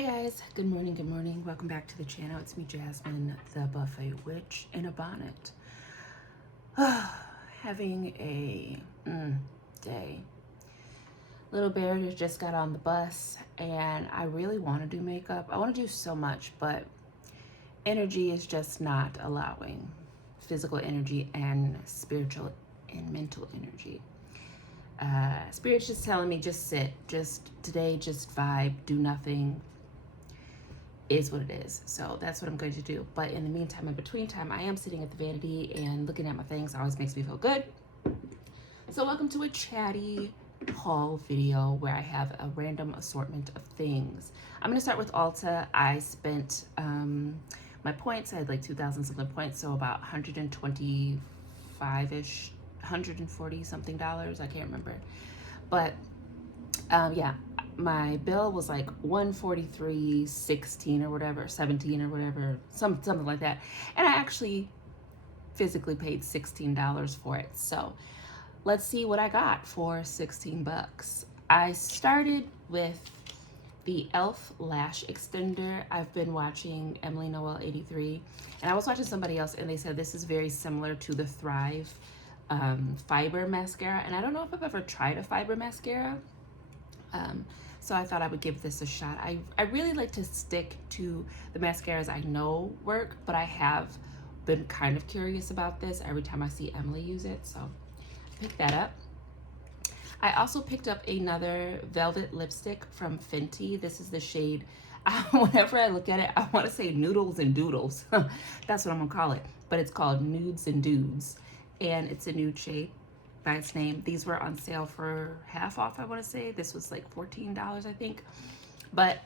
Hi guys, good morning. Welcome back to the channel. It's me, Jasmine, the Buffet Witch in a bonnet. Having a day. Little Bear just got on the bus and I really want to do makeup. I want to do so much, but energy is just not allowing. Physical energy and spiritual and mental energy. Spirit's just telling me just sit, just vibe, do nothing. Is what it is. So that's what I'm going to do. But in the meantime, in between time, I am sitting at the vanity and looking at my things. It always makes me feel good. So welcome to a chatty haul video where I have a random assortment of things. I'm gonna start with Ulta. I spent my points. I had like 2,000 something points, so about 125-ish, 140 something dollars. I can't remember. But yeah, my bill was like 143.16 or whatever, 17 or whatever, something like that. And I actually physically paid $16 for it. So let's see what I got for 16 bucks. I started with the e.l.f. lash extender. I've been watching Emily Noel 83 and I was watching somebody else and they said this is very similar to the Thrive fiber mascara. And I don't know if I've ever tried a fiber mascara. So I thought I would give this a shot. I really like to stick to the mascaras I know work, but I have been kind of curious about this every time I see Emily use it. So I picked that up. I also picked up another velvet lipstick from Fenty. This is the shade, whenever I look at it, I want to say Noodles and Doodles. That's what I'm gonna call it. But it's called Nudes and Dudes. And it's a nude shade by its name. These were on sale for half off, I want to say. This was like $14, I think. But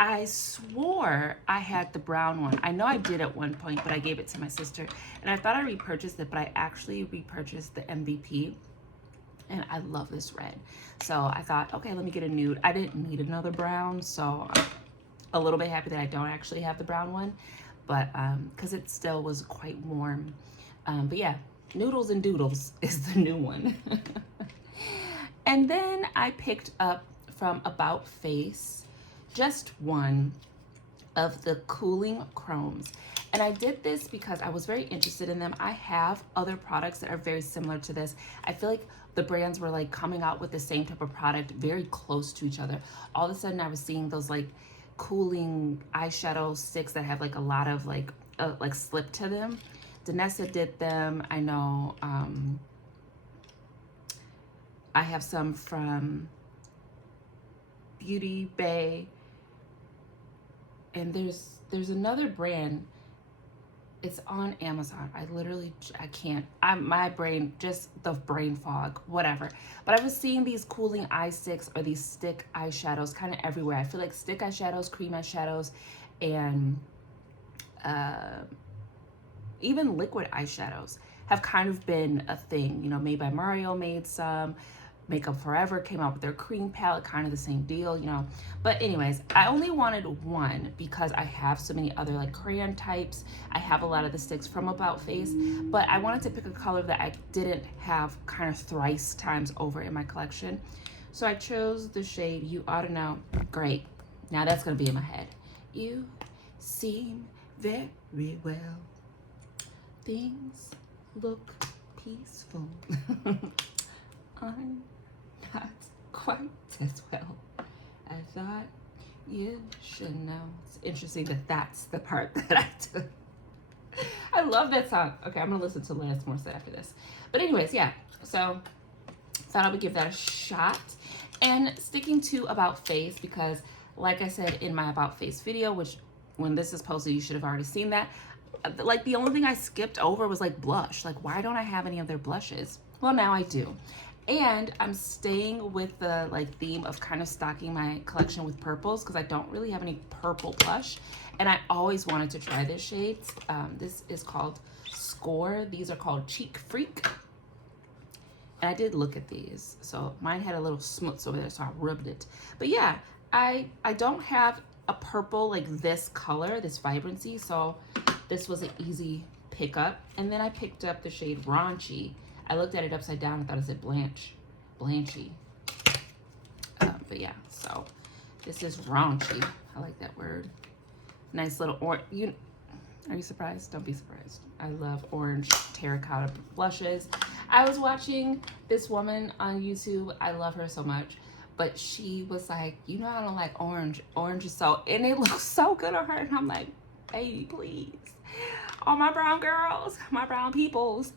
I swore I had the brown one. I know I did at one point, but I gave it to my sister. And I thought I repurchased it, but I actually repurchased the MVP. And I love this red. So I thought, okay, let me get a nude. I didn't need another brown, so I'm a little bit happy that I don't actually have the brown one. But because it still was quite warm. But yeah, Noodles and Doodles is the new one. And then I picked up from About Face just one of the cooling chromes. And I did this because I was very interested in them. I have other products that are very similar to this. I feel like the brands were like coming out with the same type of product very close to each other. All of a sudden I was seeing those like cooling eyeshadow sticks that have like a lot of like slip to them. Danessa did them. I know I have some from Beauty Bay. And there's another brand. It's on Amazon. I can't. My brain, just the brain fog, whatever. But I was seeing these cooling eye sticks or these stick eyeshadows kind of everywhere. I feel like stick eyeshadows, cream eyeshadows, and even liquid eyeshadows have kind of been a thing. You know, Made by Mario made some. Makeup Forever came out with their cream palette, kind of the same deal, you know. But anyways, I only wanted one because I have so many other like crayon types. I have a lot of the sticks from About Face, but I wanted to pick a color that I didn't have kind of thrice times over in my collection. So I chose the shade You Ought to Know. Great. Now that's gonna be in my head. You seem very well. Things look peaceful. I'm not quite as well. I thought you should know. It's interesting that that's the part that I took. I love that song. Okay, I'm gonna listen to Lance Morissette after this. But anyways, yeah. So thought I would give that a shot. And sticking to About Face, because like I said in my About Face video, which when this is posted, you should have already seen that. Like the only thing I skipped over was like blush. Like, why don't I have any of their blushes? Well, now I do. And I'm staying with the like theme of kind of stocking my collection with purples because I don't really have any purple blush. And I always wanted to try this shade. This is called Score. These are called Cheek Freak. And I did look at these. So mine had a little smuts over there, so I rubbed it. But yeah, I don't have a purple like this color, this vibrancy. So this was an easy pickup. And then I picked up the shade Raunchy. I looked at it upside down and thought it said Blanchy. But yeah, so This is raunchy. I like that word. Nice little orange. Are you surprised? Don't be surprised. I love orange terracotta blushes. I was watching this woman on YouTube. I love her so much. But she was like, you know, I don't like orange. Orange is so, and it looks so good on her. And I'm like, baby, please. All my brown girls, my brown peoples.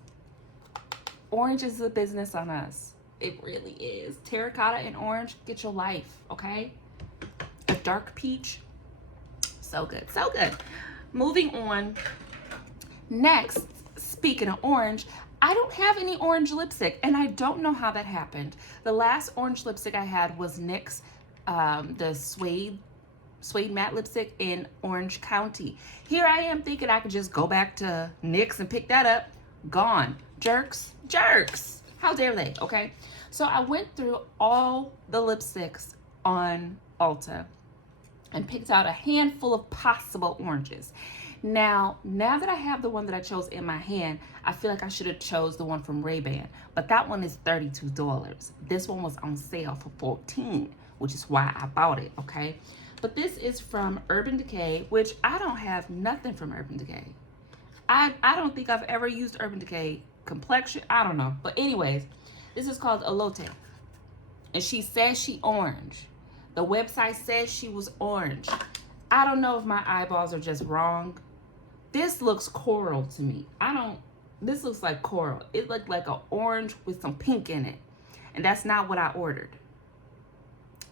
Orange is the business on us. It really is. Terracotta and orange, get your life, okay? A dark peach, so good, so good. Moving on. Next, speaking of orange, I don't have any orange lipstick, and I don't know how that happened. The last orange lipstick I had was NYX, the suede matte lipstick in Orange County. Here I am thinking I could just go back to NYX and pick that up. Gone. Jerks. How dare they, okay? So I went through all the lipsticks on Ulta and picked out a handful of possible oranges. Now that I have the one that I chose in my hand, I feel like I should have chose the one from Ray-Ban, but that one is $32. This one was on sale for $14, which is why I bought it, okay? But this is from Urban Decay, which I don't have nothing from Urban Decay. I don't think I've ever used Urban Decay complexion. I don't know. But anyways, this is called Elote. And she says she orange. The website says she was orange. I don't know if my eyeballs are just wrong. This looks coral to me. This looks like coral. It looked like an orange with some pink in it. And that's not what I ordered.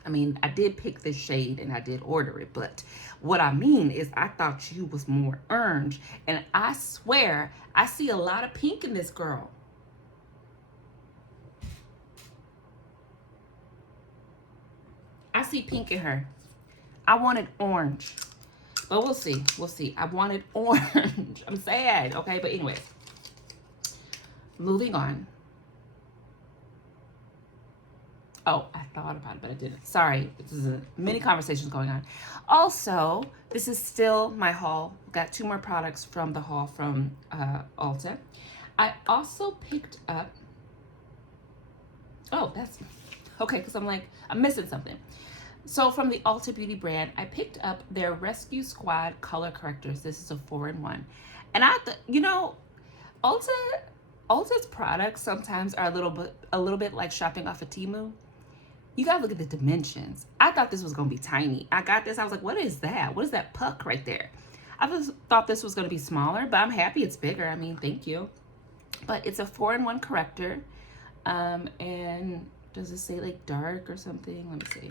I mean, I did pick this shade and I did order it, but what I mean is I thought you was more orange, and I swear I see a lot of pink in this girl. I see pink in her. I wanted orange, but we'll see. We'll see. I wanted orange. I'm sad, okay? But anyways, moving on. Oh, I thought about it, but I didn't. Sorry, this is a mini conversations going on. Also, this is still my haul. Got 2 more products from the haul from Ulta. I also picked up, oh, that's, okay, because I'm like, I'm missing something. So from the Ulta Beauty brand, I picked up their Rescue Squad color correctors. This is a 4-in-1. And I thought, you know, Ulta's products sometimes are a little bit like shopping off of Temu. You gotta look at the dimensions. I thought this was gonna be tiny. I got this, I was like, what is that? What is that puck right there? I just thought this was gonna be smaller, but I'm happy it's bigger. I mean, thank you. But it's a 4-in-1 corrector. And does it say like dark or something? Let me see.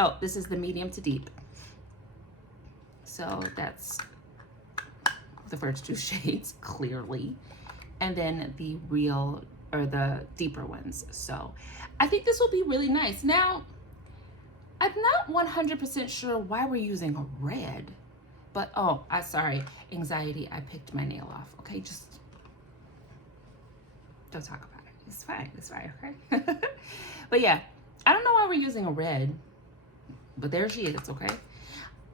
Oh, this is the medium to deep. So that's the first 2 shades, clearly. And then the real, or the deeper ones. So I think this will be really nice. Now, I'm not 100% sure why we're using a red, but sorry, anxiety, I picked my nail off. Okay, just don't talk about it. It's fine, okay? But yeah, I don't know why we're using a red, but there she is, okay?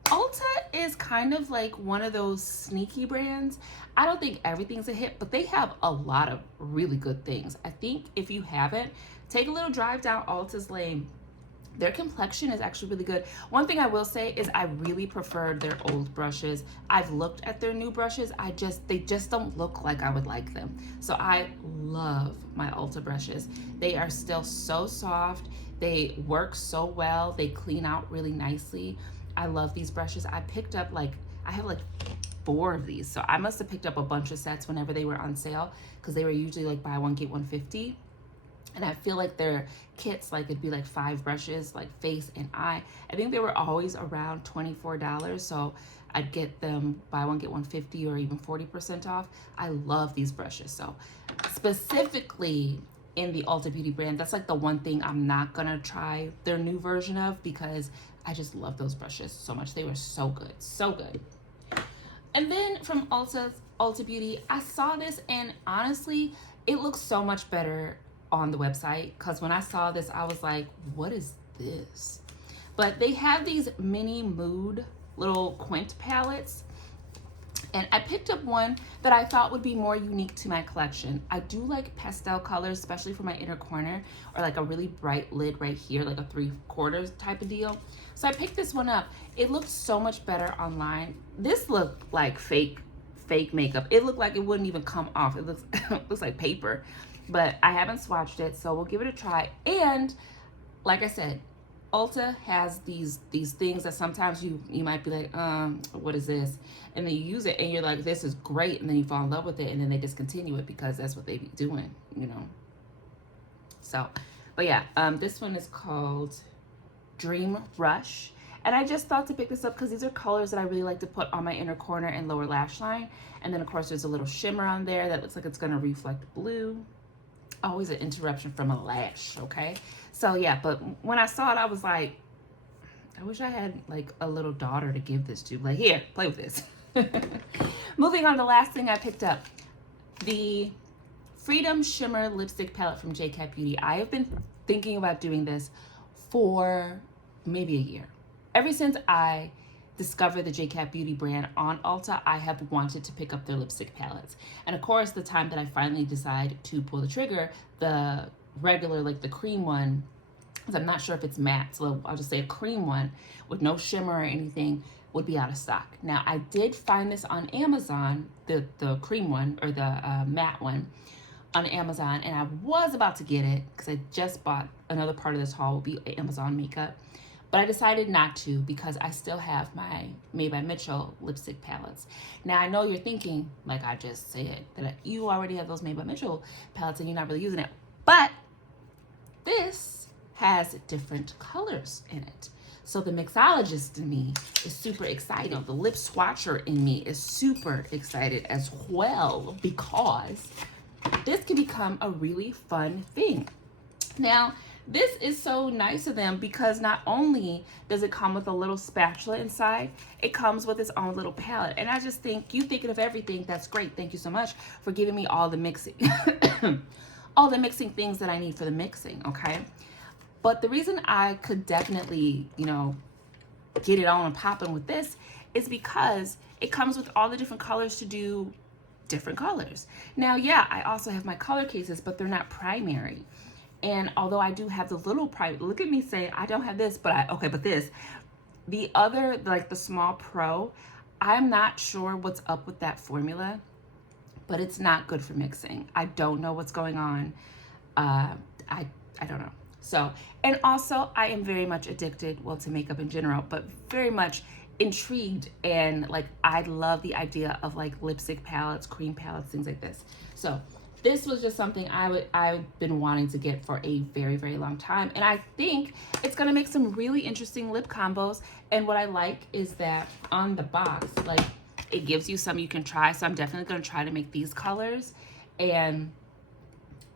Ulta is kind of like one of those sneaky brands. I don't think everything's a hit, but they have a lot of really good things. I think if you haven't, take a little drive down Ulta's lane. Their complexion is actually really good. One thing I will say is I really preferred their old brushes. I've looked at their new brushes. They just don't look like I would like them. So I love my Ulta brushes. They are still so soft. They work so well. They clean out really nicely. I love these brushes. I picked up I have like 4 of these. So I must have picked up a bunch of sets whenever they were on sale, because they were usually like buy one, get one 50. And I feel like their kits, like it'd be like 5 brushes, like face and eye. I think they were always around $24. So I'd get them buy one, get one 50 or even 40% off. I love these brushes. So specifically in the Ulta Beauty brand, that's like the one thing I'm not gonna try their new version of, because I just love those brushes so much. They were so good, so good. And then from Ulta Beauty, I saw this, and honestly, it looks so much better on the website, because when I saw this, I was like, what is this? But they have these mini mood little quint palettes, And I picked up one that I thought would be more unique to my collection. I do like pastel colors, especially for my inner corner, or like a really bright lid right here, like a 3/4 type of deal. So I picked this one up. It looked so much better online. This looked like fake makeup. It looked like it wouldn't even come off. It looks looks like paper, but I haven't swatched it, so we'll give it a try. And like I said, Ulta has these things that sometimes you might be like, what is this? And then you use it and you're like, this is great, and then you fall in love with it, and then they discontinue it because that's what they be doing, you know. So, but yeah, this one is called Dream Rush. And I just thought to pick this up because these are colors that I really like to put on my inner corner and lower lash line. And then of course there's a little shimmer on there that looks like it's gonna reflect blue. Always an interruption from a lash, okay? So yeah, but when I saw it, I was like, I wish I had like a little daughter to give this to. Like, here, play with this. Moving on to the last thing I picked up, the Freedom Shimmer Lipstick Palette from JCat Beauty. I have been thinking about doing this for maybe a year. Ever since I discovered the JCat Beauty brand on Ulta, I have wanted to pick up their lipstick palettes. And of course, the time that I finally decide to pull the trigger, the regular, like the cream one, because I'm not sure if it's matte, so I'll just say a cream one with no shimmer or anything, would be out of stock. Now, I did find this on Amazon, the cream one, or the matte one, on Amazon, and I was about to get it because I just bought another part of this haul will be Amazon makeup, but I decided not to because I still have my Made by Mitchell lipstick palettes. Now I know you're thinking, like I just said, that you already have those Made by Mitchell palettes and you're not really using it, but this has different colors in it. So the mixologist in me is super excited. The lip swatcher in me is super excited as well because this can become a really fun thing. Now, this is so nice of them because not only does it come with a little spatula inside, it comes with its own little palette. And I just think, you thinking of everything, that's great. Thank you so much for giving me all the mixing, all the mixing things that I need for the mixing, okay? But the reason I could definitely, you know, get it on and popping with this is because it comes with all the different colors to do different colors. Now, yeah, I also have my color cases, but they're not primary. And although I do have the little look at me say, I don't have this, but but this, the other, like the small pro, I'm not sure what's up with that formula, but it's not good for mixing. I don't know what's going on. I don't know. So, and also I am very much addicted, well, to makeup in general, but very much intrigued, and like I love the idea of like lipstick palettes, cream palettes, things like this. So this was just something I've been wanting to get for a very, very long time. And I think it's gonna make some really interesting lip combos. And what I like is that on the box, like it gives you some you can try. So I'm definitely gonna try to make these colors. And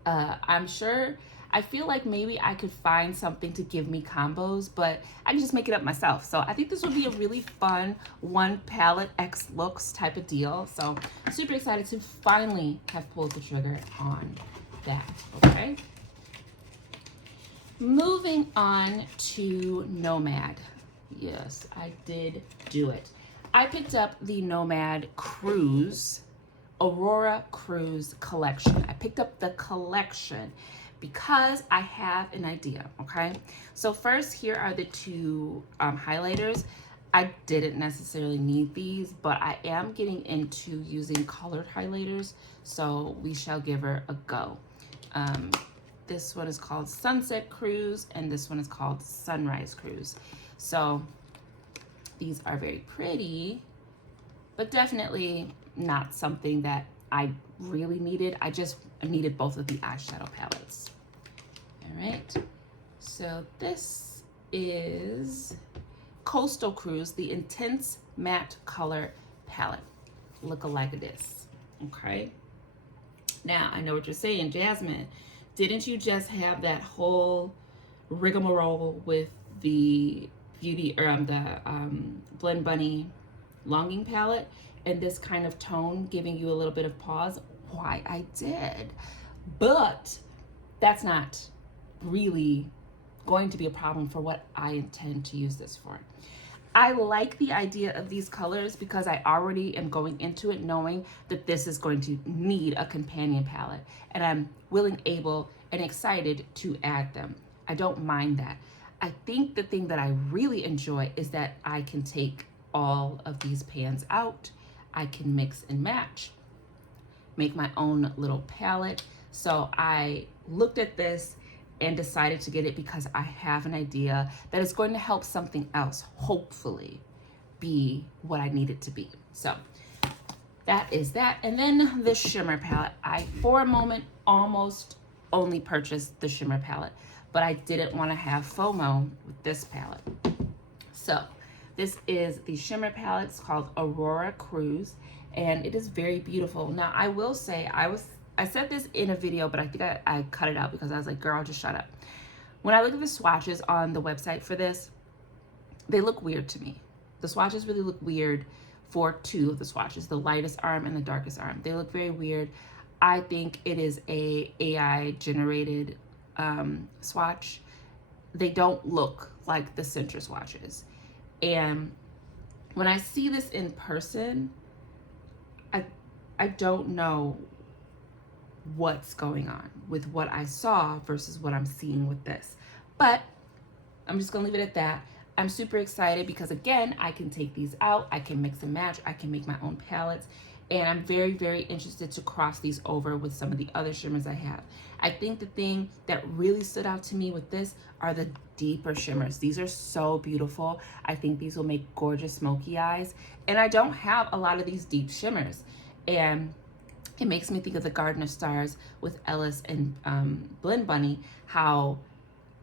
I'm sure, I feel like maybe I could find something to give me combos, but I can just make it up myself. So I think this would be a really fun one palette X looks type of deal. So super excited to finally have pulled the trigger on that, okay? Moving on to Nomad. Yes, I did do it. I picked up the Nomad Cruise, Aurora Cruise collection. I picked up the collection because I have an idea, okay? So first, here are the two highlighters. I didn't necessarily need these, but I am getting into using colored highlighters, so we shall give her a go. This one is called Sunset Cruise, and this one is called Sunrise Cruise. So these are very pretty, but definitely not something that I really needed. I just needed both of the eyeshadow palettes. All right, so this is Coastal Cruise, the Intense Matte Color Palette. Look-alike this, okay? Now, I know what you're saying, Jasmine. Didn't you just have that whole rigmarole with the Blend Bunny Longing palette and this kind of tone giving you a little bit of pause? Why, I did. But that's not really going to be a problem for what I intend to use this for. I like the idea of these colors because I already am going into it knowing that this is going to need a companion palette, and I'm willing, able, and excited to add them. I don't mind that. I think the thing that I really enjoy is that I can take all of these pans out. I can mix and match, make my own little palette. So I looked at this and decided to get it because I have an idea that it's going to help something else, hopefully, be what I need it to be. So that is that. And then the shimmer palette. I, for a moment, almost only purchased the shimmer palette, but I didn't want to have FOMO with this palette. So this is the shimmer palette. It's called Aurora Cruise, and it is very beautiful. Now, I will say, I said this in a video, but I think I cut it out because I was like, girl, just shut up. When I look at the swatches on the website for this, they look weird to me. The swatches really look weird for two of the swatches, the lightest arm and the darkest arm. They look very weird. I think it is a AI generated swatch. They don't look like the Centra swatches. And when I see this in person, I don't know what's going on with what I saw versus what I'm seeing with this. But I'm just gonna leave it at that. I'm super excited because, again, I can take these out, I can mix and match, I can make my own palettes, and I'm very, very interested to cross these over with some of the other shimmers I have. I think the thing that really stood out to me with this are the deeper shimmers. These are so beautiful. I think these will make gorgeous smoky eyes, and I don't have a lot of these deep shimmers. And it makes me think of the Garden of Stars with Ellis and Blend Bunny, how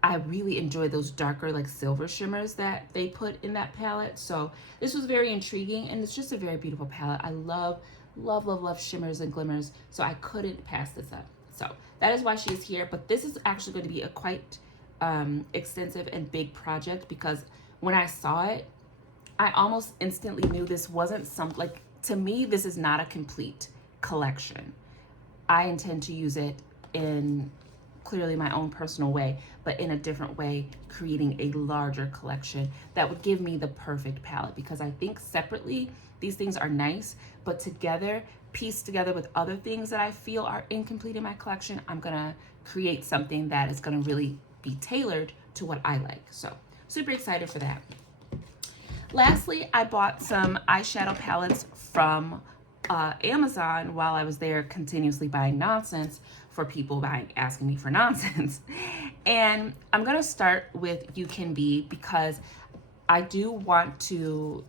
I really enjoy those darker, like silver shimmers that they put in that palette. So this was very intriguing, and it's just a very beautiful palette. I love, love, love, love shimmers and glimmers, so I couldn't pass this up. So that is why she is here, but this is actually going to be a quite extensive and big project, because when I saw it, I almost instantly knew this wasn't something, like, to me, this is not a complete collection. I intend to use it in clearly my own personal way, but in a different way, creating a larger collection that would give me the perfect palette, because I think separately these things are nice, but together, pieced together with other things that I feel are incomplete in my collection, I'm gonna create something that is gonna really be tailored to what I like. So super excited for that. Lastly, I bought some eyeshadow palettes from Amazon while I was there continuously buying nonsense for people asking me for nonsense. And I'm gonna start with You Can Be, because I do want to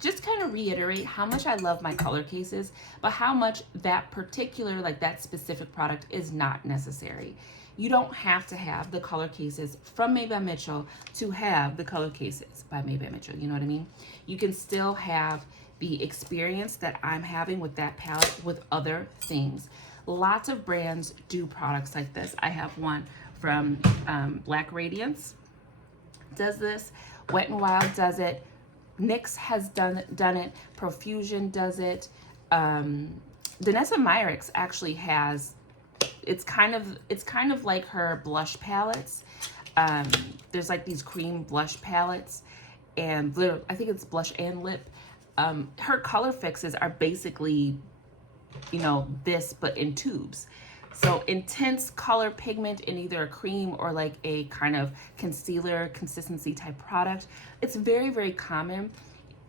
just kind of reiterate how much I love my color cases, but how much that particular, like that specific product is not necessary. You don't have to have the color cases from Made by Mitchell to have the color cases by Made by Mitchell, you know what I mean? You can still have the experience that I'm having with that palette with other things. Lots of brands do products like this. I have one from Black Radiance does this, Wet n Wild does it, NYX has done it, Profusion does it, Danessa Myricks actually has, it's kind of like her blush palettes. There's like these cream blush palettes, and I think it's blush and lip. Her color fixes are basically, you know, this, but in tubes. So intense color pigment in either a cream or like a kind of concealer consistency type product. It's very, very common.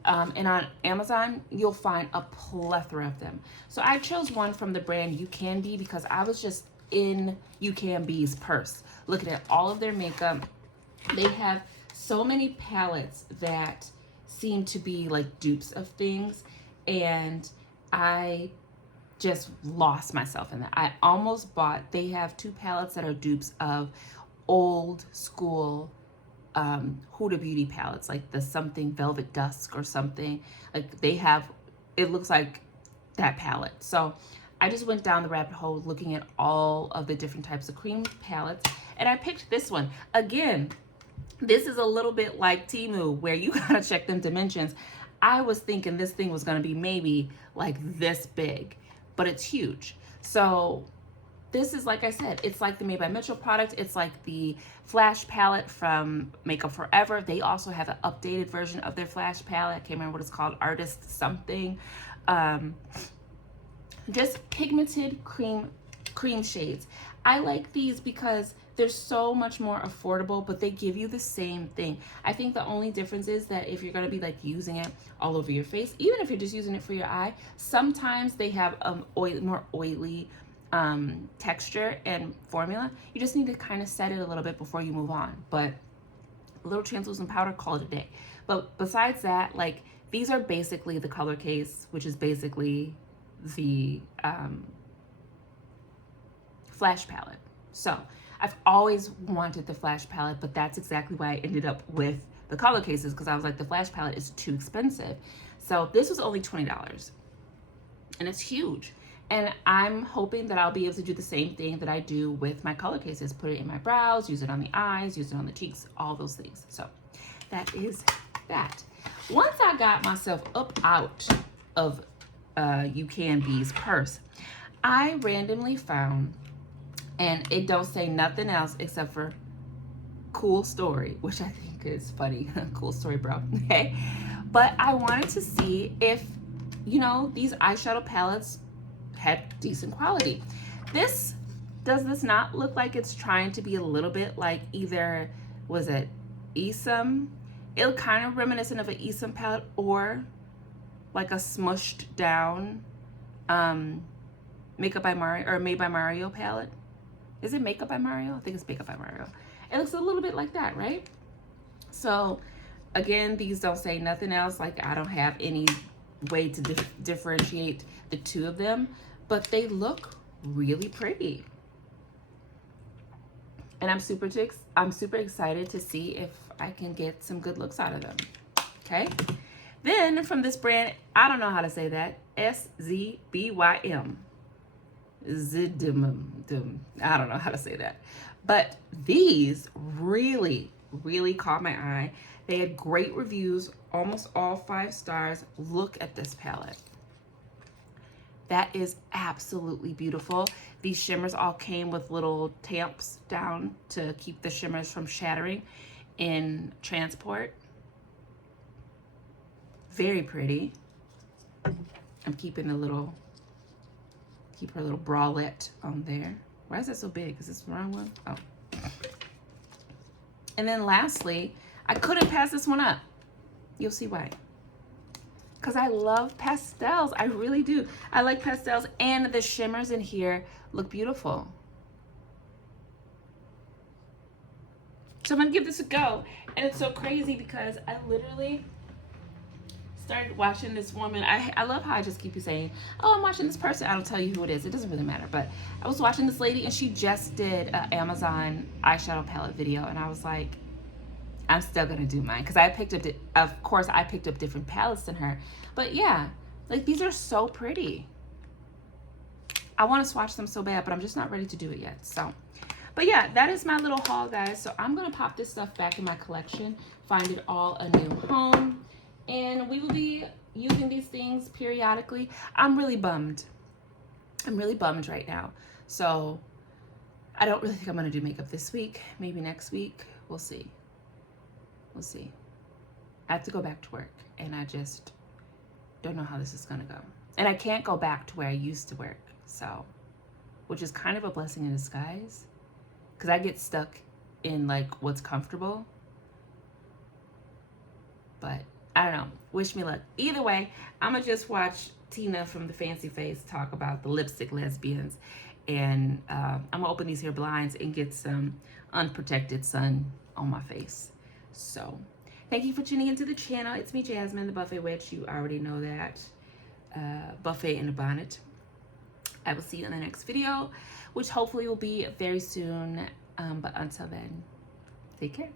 And on Amazon, you'll find a plethora of them. So I chose one from the brand You Can Be because I was just in You Can Be's purse, looking at all of their makeup. They have so many palettes that seem to be like dupes of things, and I just lost myself in that. I almost bought, they have two palettes that are dupes of old school Ulta Beauty palettes, like the something Velvet Dusk or something. Like they have, it looks like that palette. So I just went down the rabbit hole looking at all of the different types of cream palettes, and I picked this one. Again, this is a little bit like Temu, where you gotta check them dimensions. I was thinking this thing was gonna be maybe like this big, but it's huge. So this is, like I said, it's like the Made by Mitchell product. It's like the Flash palette from Makeup Forever. They also have an updated version of their Flash palette. I can't remember what it's called, Artist something. Just pigmented cream shades. I like these because they're so much more affordable, but they give you the same thing. I think the only difference is that if you're gonna be like using it all over your face, even if you're just using it for your eye, sometimes they have more oily texture and formula. You just need to kind of set it a little bit before you move on. But a little translucent powder, call it a day. But besides that, like, these are basically the color case, which is basically the Flash palette. So I've always wanted the Flash palette, but that's exactly why I ended up with the color cases, because I was like, the Flash palette is too expensive. So this was only $20, and it's huge. And I'm hoping that I'll be able to do the same thing that I do with my color cases. Put it in my brows, use it on the eyes, use it on the cheeks, all those things. So that is that. Once I got myself up out of You Can Be's purse, I randomly found, and it don't say nothing else except for cool story, which I think is funny. Cool story, bro. Okay. But I wanted to see if, you know, these eyeshadow palettes had decent quality. Does this not look like it's trying to be a little bit like either, was it Esam? It'll kind of reminiscent of an Esam palette, or like a smushed down Makeup by Mario or Made by Mario palette. Is it Makeup by Mario? I think it's Makeup by Mario. It looks a little bit like that, right? So again, these don't say nothing else. Like, I don't have any way to differentiate the two of them, but they look really pretty. And I'm super excited to see if I can get some good looks out of them. Okay. Then from this brand, I don't know how to say that, SZBYM. I don't know how to say that. But these really, really caught my eye. They had great reviews, almost all 5 stars. Look at this palette. That is absolutely beautiful. These shimmers all came with little tamps down to keep the shimmers from shattering in transport. Very pretty. I'm keeping her little bralette on there. Why is that so big? Is this the wrong one? Oh. And then lastly, I couldn't pass this one up. You'll see why. Because I love pastels. I really do. I like pastels, and the shimmers in here look beautiful. So I'm gonna give this a go. And it's so crazy because I literally started watching this woman. I love how I just keep you saying, oh, I'm watching this person. I don't tell you who it is. It doesn't really matter. But I was watching this lady, and she just did an Amazon eyeshadow palette video. And I was like, I'm still gonna do mine, because I picked up, of course, I picked up different palettes than her. But yeah, like, these are so pretty. I want to swatch them so bad, but I'm just not ready to do it yet. So, but yeah, that is my little haul, guys. So I'm gonna pop this stuff back in my collection, find it all a new home, and we will be using these things periodically. I'm really bummed. I'm really bummed right now. So I don't really think I'm gonna do makeup this week. Maybe next week. We'll see. We'll see. I have to go back to work, and I just don't know how this is gonna go. And I can't go back to where I used to work, so, which is kind of a blessing in disguise, because I get stuck in like what's comfortable. But I don't know. Wish me luck. Either way, I'm gonna just watch Tina from the Fancy Face talk about the lipstick lesbians, and I'm gonna open these here blinds and get some unprotected sun on my face. So, thank you for tuning into the channel. It's me, Jasmine, the Buffet Witch. You already know that. Buffet in a bonnet. I will see you in the next video, which hopefully will be very soon. But until then, take care.